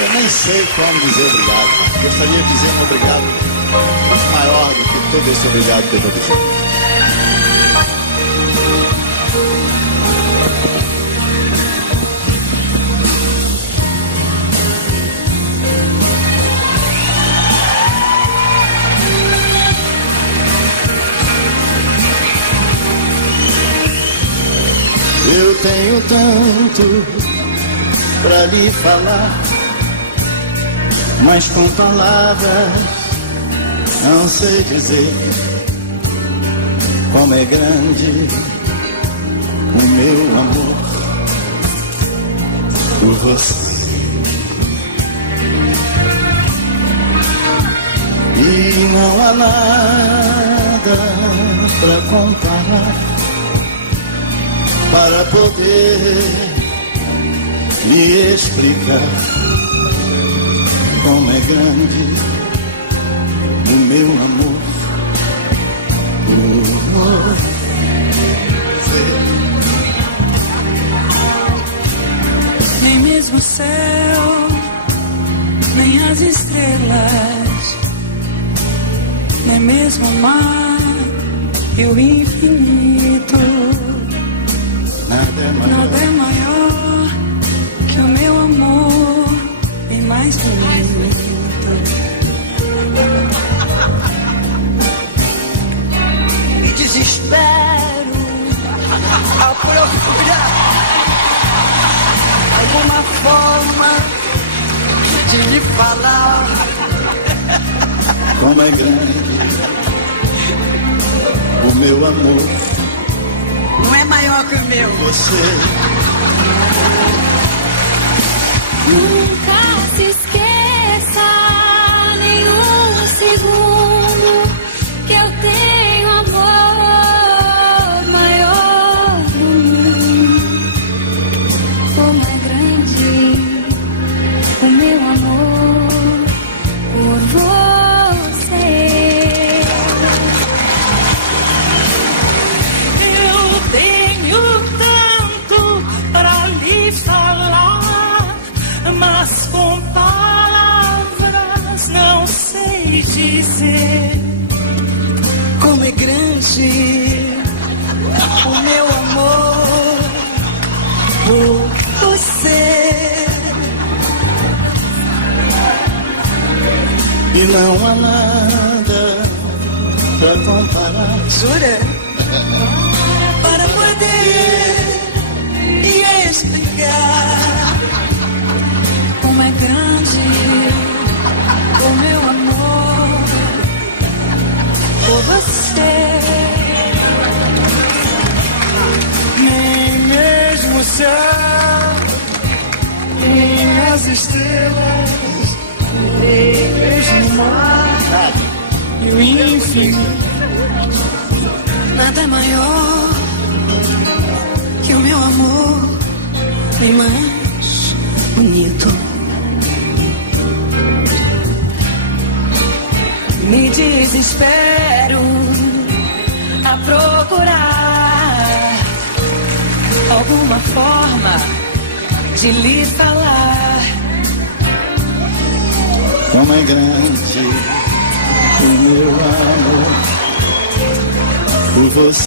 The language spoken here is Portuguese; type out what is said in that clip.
Eu nem sei como dizer obrigado. Gostaria de dizer um obrigado muito maior do que todo esse obrigado que eu estou dizendo. Eu tenho tanto pra lhe falar, mas com palavras não sei dizer como é grande o meu amor por você. E não há nada pra comparar, para poder lhe explicar como é grande o meu amor por você. Nem mesmo o céu, nem as estrelas, nem mesmo o mar e o infinito. Nada é maior que o meu amor e mais bonito. Me desespero ao procurar alguma forma de lhe falar como é grande o meu amor. Não é maior que o meu. Você nunca se esqueça nenhum segundo que eu tenho amor maior no mundo. Como é grande o meu amor por você. Mas com palavras não sei dizer como é grande o meu amor por você. e não há nada pra comparar. Jura? Para poder me explicar como é grande o meu amor por você. Nem mesmo o céu, nem as estrelas, nem mesmo o mar e o infinito. Nada é maior que o meu amor, nem mais bonito. Me desespero a procurar alguma forma de lhe falar Como é grande o meu amor por você.